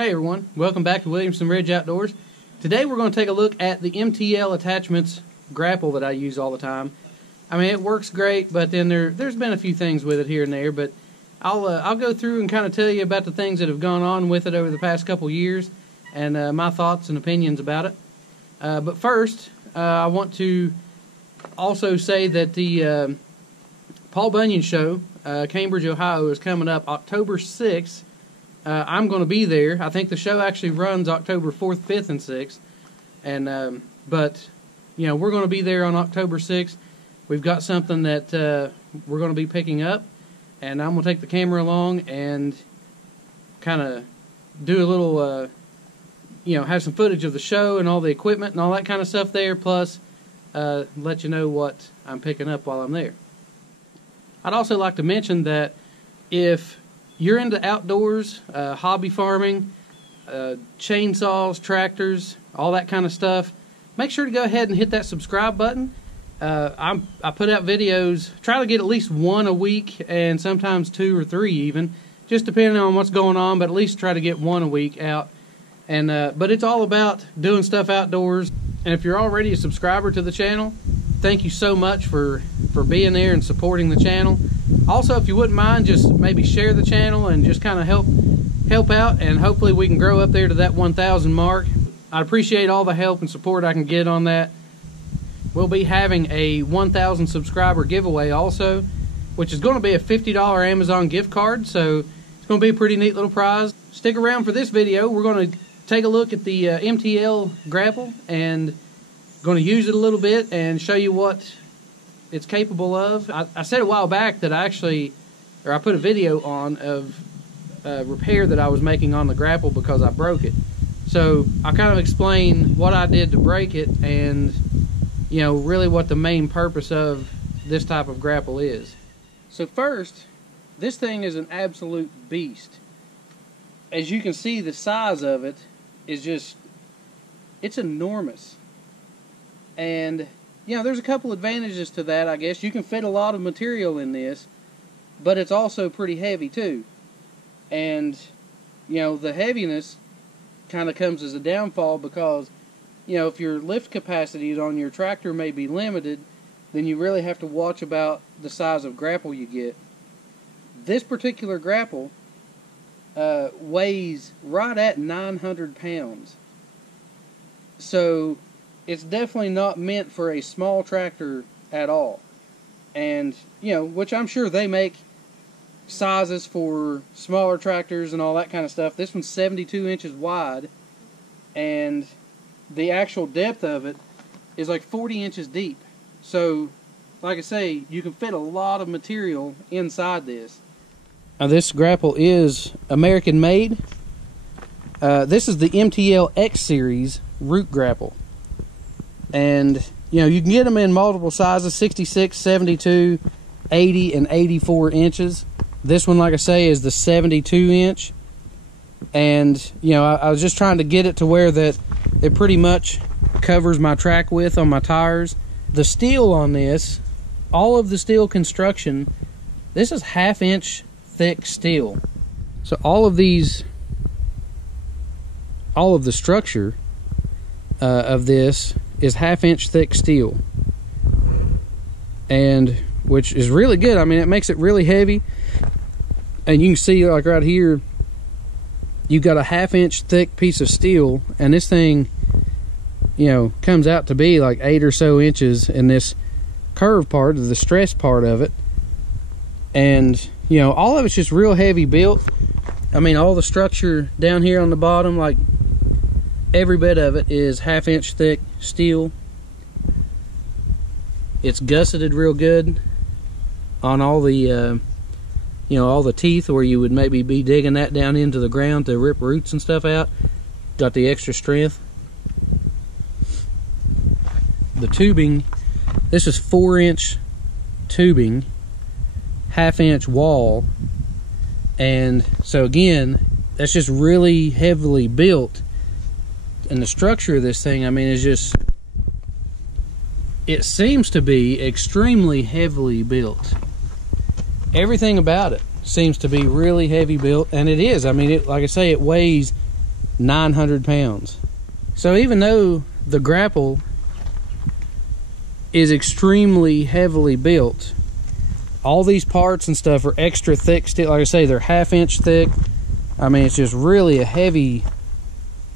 Hey everyone, welcome back to Williamson Ridge Outdoors. Today we're going to take a look at the MTL Attachments grapple that I use all the time. I mean, it works great, but then there's been a few things with it here and there, but I'll go through and kind of tell you about the things that have gone on with it over the past couple years and my thoughts and opinions about it. But first, I want to also say that the Paul Bunyan Show, Cambridge, Ohio, is coming up October 6th. I'm going to be there. I think the show actually runs October 4th, 5th, and 6th. And but, you know, we're going to be there on October 6th. We've got something that we're going to be picking up. And I'm going to take the camera along and kind of do a little, you know, have some footage of the show and all the equipment and all that kind of stuff there. Plus, let you know what I'm picking up while I'm there. I'd also like to mention that if you're into outdoors, hobby farming, chainsaws, tractors, all that kind of stuff, make sure to go ahead and hit that subscribe button. I put out videos, try to get at least one a week, and sometimes 2 or 3 even, just depending on what's going on, but at least try to get one a week out. And but it's all about doing stuff outdoors. And if you're already a subscriber to the channel, thank you so much for being there and supporting the channel. Also, if you wouldn't mind, just maybe share the channel and just kind of help out, and hopefully we can grow up there to that 1,000 mark. I'd appreciate all the help and support I can get on that. We'll be having a 1,000 subscriber giveaway also, which is going to be a $50 Amazon gift card, so it's going to be a pretty neat little prize. Stick around for this video. We're going to take a look at the MTL Grapple and going to use it a little bit and show you what it's capable of. I said a while back that I put a video on of a repair that I was making on the grapple because I broke it. So I'll kind of explain what I did to break it and, you know, really what the main purpose of this type of grapple is. So first, this thing is an absolute beast. As you can see, the size of it is just, it's enormous. And, you know, there's a couple advantages to that, I guess. You can fit a lot of material in this, but it's also pretty heavy, too. And, you know, the heaviness kind of comes as a downfall because, you know, if your lift capacities on your tractor may be limited, then you really have to watch about the size of grapple you get. This particular grapple weighs right at 900 pounds. So it's definitely not meant for a small tractor at all. And, you know, which I'm sure they make sizes for smaller tractors and all that kind of stuff. This one's 72 inches wide, and the actual depth of it is like 40 inches deep. So, like I say, you can fit a lot of material inside this. Now, this grapple is American made. This is the MTL X Series root grapple. And, you know, you can get them in multiple sizes, 66, 72, 80, and 84 inches. This one, like I say, is the 72 inch. And, you know, I was just trying to get it to where that it pretty much covers my track width on my tires. The steel on this, all of the steel construction, this is 1/2 inch thick steel. So all of the structure of this is 1/2 inch thick steel, and which is really good. I mean, it makes it really heavy, and you can see, like right here, you've got a 1/2 inch thick piece of steel, and this thing, you know, comes out to be like 8 or so inches in this curved part, the stress part of it. And, you know, all of it's just real heavy built. I mean, all the structure down here on the bottom, like every bit of it is 1/2 inch thick steel. It's gusseted real good on all the, you know, all the teeth where you would maybe be digging that down into the ground to rip roots and stuff out. Got the extra strength. The tubing, this is 4 inch tubing, 1/2 inch wall. And so again, that's just really heavily built. And the structure of this thing, I mean, is just, it seems to be extremely heavily built. Everything about it seems to be really heavy built, and it is. I mean, it, like I say, it weighs 900 pounds. So even though the Grapple is extremely heavily built, all these parts and stuff are extra thick steel. Like I say, they're 1/2 inch thick. I mean, it's just really a heavy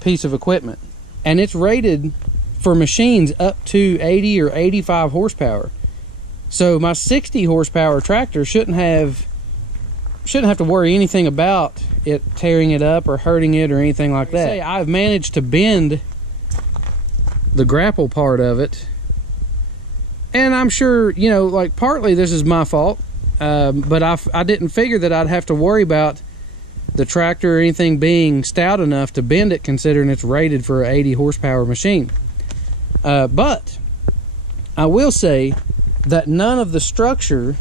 piece of equipment. And it's rated for machines up to 80 or 85 horsepower. So my 60 horsepower tractor shouldn't have to worry anything about it tearing it up or hurting it or anything like that. Say, I've managed to bend the Grapple part of it, and I'm sure, you know, like partly this is my fault, but I didn't figure that I'd have to worry about the tractor or anything being stout enough to bend it, considering it's rated for an 80 horsepower machine. But I will say that none of the structure,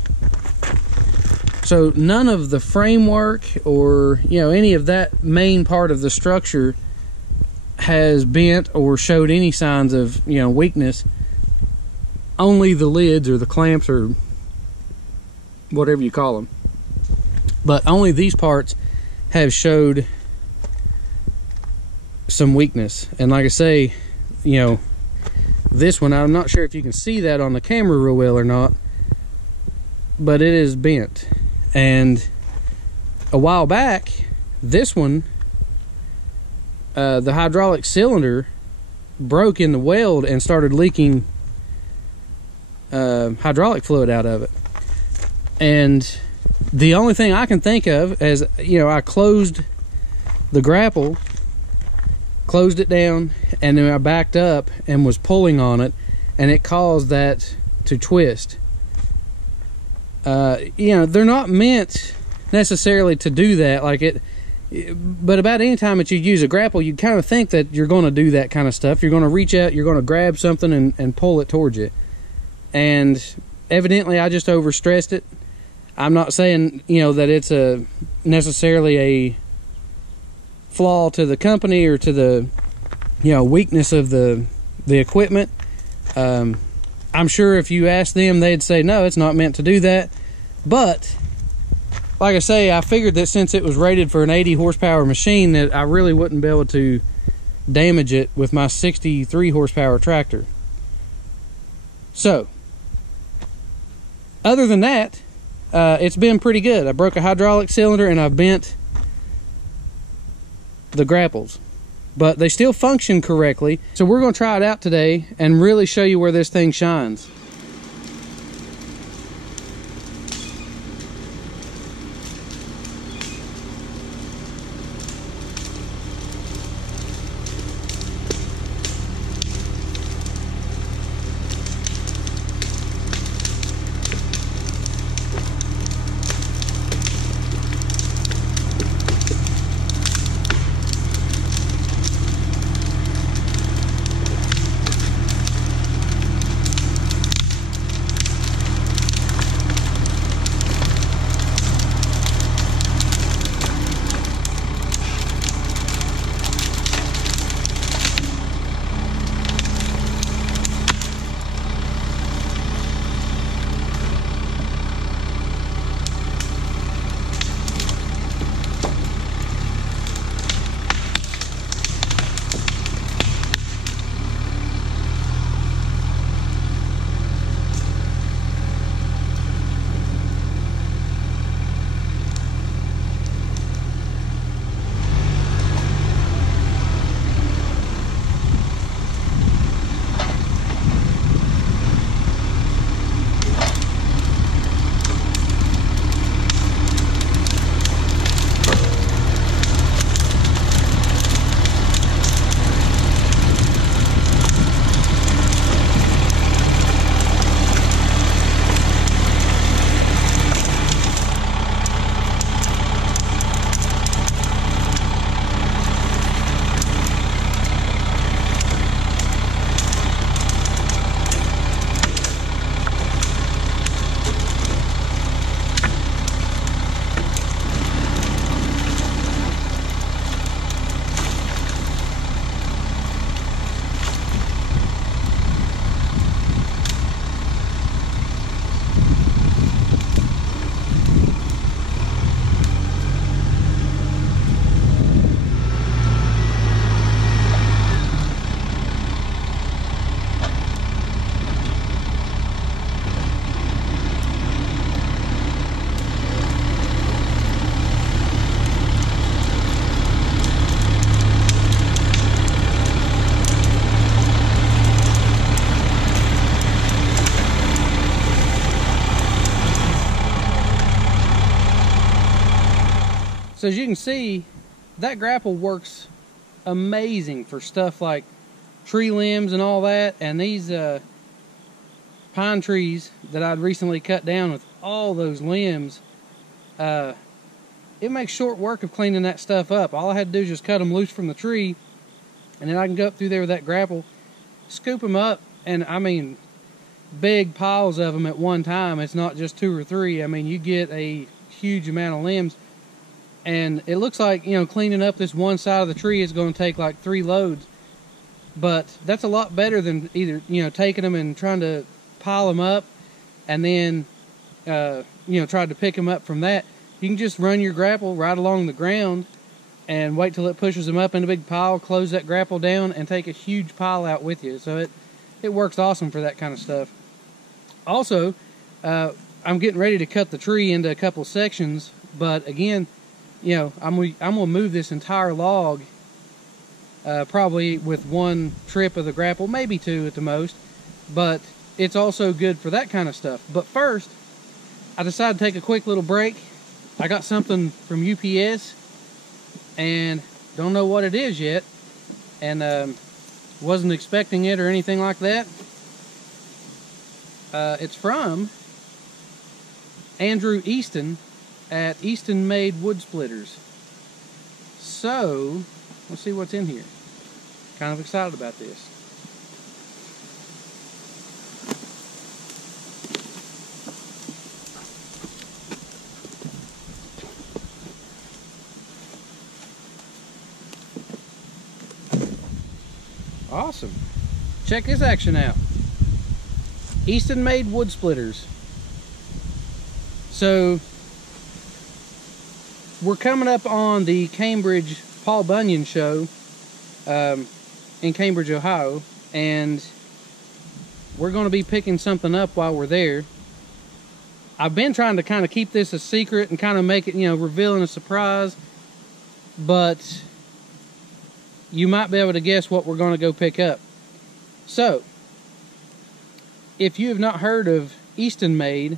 so none of the framework or, you know, any of that main part of the structure has bent or showed any signs of, you know, weakness. Only the lids or the clamps or whatever you call them. But only these parts have showed some weakness. And like I say, you know, this one, I'm not sure if you can see that on the camera real well or not, but it is bent. And a while back, this one, the hydraulic cylinder broke in the weld and started leaking hydraulic fluid out of it. And the only thing I can think of is, you know, I closed the Grapple, closed it down, and then I backed up and was pulling on it, and it caused that to twist. You know, they're not meant necessarily to do that, like it, but about any time that you use a Grapple, you kind of think that you're going to do that kind of stuff. You're going to reach out, you're going to grab something and pull it towards you. And evidently I just overstressed it. I'm not saying, you know, that it's necessarily a flaw to the company or to the, you know, weakness of the equipment. I'm sure if you ask them, they'd say no, it's not meant to do that. But like I say, I figured that since it was rated for an 80 horsepower machine, that I really wouldn't be able to damage it with my 63 horsepower tractor. So other than that, it's been pretty good. I broke a hydraulic cylinder and I bent the Grapples, but they still function correctly. So we're going to try it out today and really show you where this thing shines. So as you can see, that grapple works amazing for stuff like tree limbs and all that. And these pine trees that I'd recently cut down with all those limbs, it makes short work of cleaning that stuff up. All I had to do is just cut them loose from the tree, and then I can go up through there with that grapple, scoop them up, and I mean, big piles of them at one time. It's not just 2 or 3. I mean, you get a huge amount of limbs, and it looks like, you know, cleaning up this one side of the tree is going to take like 3 loads, but that's a lot better than either, you know, taking them and trying to pile them up and then you know, try to pick them up from that. You can just run your grapple right along the ground and wait till it pushes them up in a big pile, close that grapple down, and take a huge pile out with you. So it works awesome for that kind of stuff. Also, I'm getting ready to cut the tree into a couple sections, but again, you know, I'm gonna move this entire log probably with 1 trip of the grapple, maybe 2 at the most, but it's also good for that kind of stuff. But first, I decided to take a quick little break. I got something from UPS and don't know what it is yet, and wasn't expecting it or anything like that. It's from Andrew Easton at Easton Made Wood Splitters. So let's see what's in here. Kind of excited about this. Awesome. Check this action out. Easton Made Wood Splitters. So we're coming up on the Cambridge Paul Bunyan Show in Cambridge, Ohio, and we're going to be picking something up while we're there. I've been trying to kind of keep this a secret and kind of make it, you know, revealing a surprise, but you might be able to guess what we're going to go pick up. So, if you have not heard of Easton Made,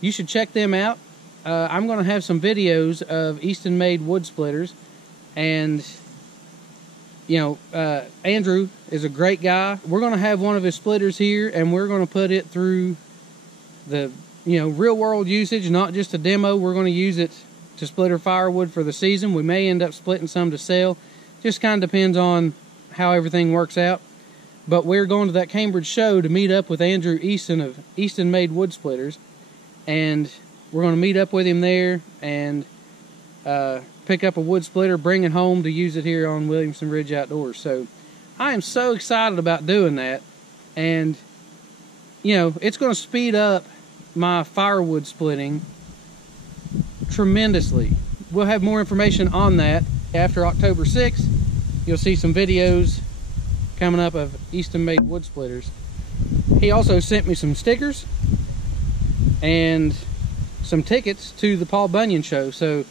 you should check them out. I'm going to have some videos of Easton Made Wood Splitters, and you know, Andrew is a great guy. We're going to have one of his splitters here, and we're going to put it through the, you know, real world usage, not just a demo. We're going to use it to splitter firewood for the season. We may end up splitting some to sell. Just kind of depends on how everything works out. But we're going to that Cambridge show to meet up with Andrew Easton of Easton Made Wood Splitters, and we're going to meet up with him there and pick up a wood splitter, bring it home to use it here on Williamson Ridge Outdoors. So I am so excited about doing that, and you know, it's going to speed up my firewood splitting tremendously. We'll have more information on that after October 6th. You'll see some videos coming up of Easton Made Wood Splitters. He also sent me some stickers and some tickets to the Paul Bunyan Show, so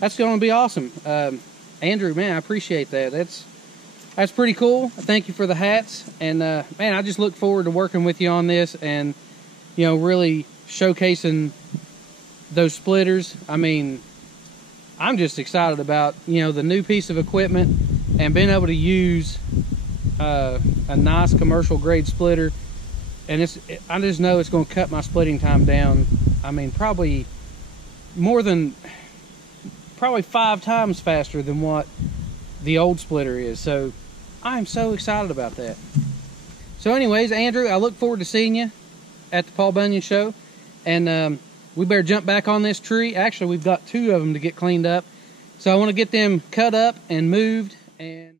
that's going to be awesome. Andrew, man, I appreciate that. That's pretty cool. Thank you for the hats, and man, I just look forward to working with you on this and, you know, really showcasing those splitters. I mean, I'm just excited about, you know, the new piece of equipment and being able to use a nice commercial grade splitter. And I just know it's going to cut my splitting time down. I mean, probably 5 times faster than what the old splitter is. So I'm so excited about that. So anyways, Andrew, I look forward to seeing you at the Paul Bunyan Show. And we better jump back on this tree. Actually, we've got 2 of them to get cleaned up. So I want to get them cut up and moved. And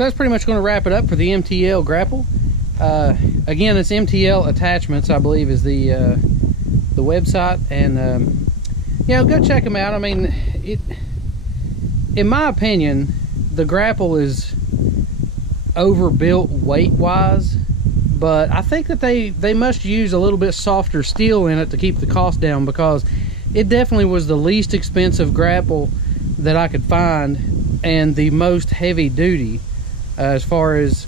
So that's pretty much going to wrap it up for the MTL Grapple. Again, it's MTL Attachments, I believe, is the website, and you know, go check them out. I mean, in my opinion, the Grapple is overbuilt weight-wise, but I think that they must use a little bit softer steel in it to keep the cost down, because it definitely was the least expensive Grapple that I could find, and the most heavy duty, as far as,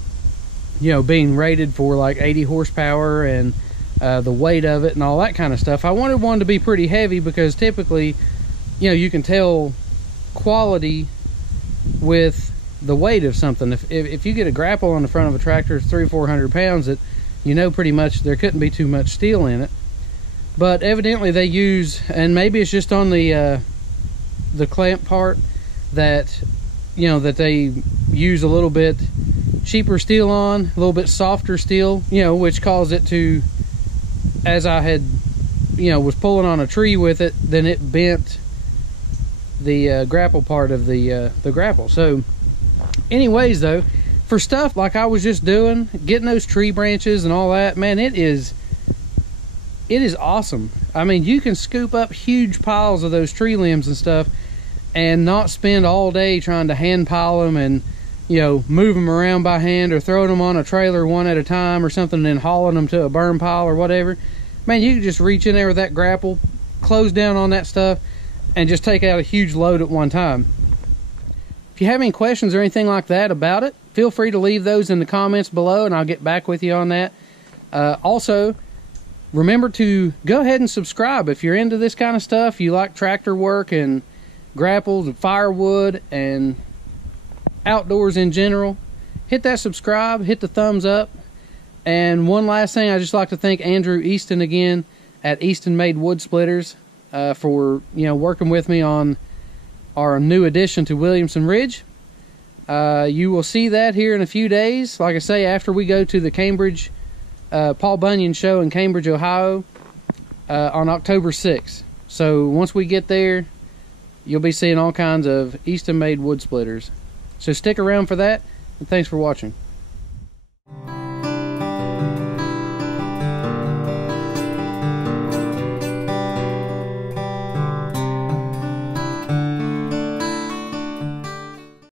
you know, being rated for like 80 horsepower and the weight of it and all that kind of stuff. I wanted one to be pretty heavy, because typically, you know, you can tell quality with the weight of something. If you get a Grapple on the front of a tractor, it's 300 or 400 pounds, that you know pretty much there couldn't be too much steel in it. But evidently they use, and maybe it's just on the clamp part, that, you know, that they use a little bit cheaper steel on, a little bit softer steel, you know, which caused it to, as I had, you know, was pulling on a tree with it, then it bent the grapple part of the Grapple. So anyways, though, for stuff like I was just doing, getting those tree branches and all that, man, it is awesome. I mean, you can scoop up huge piles of those tree limbs and stuff and not spend all day trying to hand pile them and, you know, move them around by hand, or throwing them on a trailer one at a time or something, and then hauling them to a burn pile or whatever. Man, you can just reach in there with that Grapple, close down on that stuff, and just take out a huge load at one time. If you have any questions or anything like that about it, feel free to leave those in the comments below, and I'll get back with you on that. Also, remember to go ahead and subscribe if you're into this kind of stuff. You like tractor work and grapples and firewood and outdoors in general. Hit that subscribe, hit the thumbs up. And one last thing, I'd just like to thank Andrew Easton again at Easton Made Wood Splitters for, you know, working with me on our new addition to Williamson Ridge. You will see that here in a few days, like I say, after we go to the Cambridge Paul Bunyan Show in Cambridge, Ohio on October 6th. So once we get there, you'll be seeing all kinds of Easton Made Wood Splitters. So stick around for that, and thanks for watching.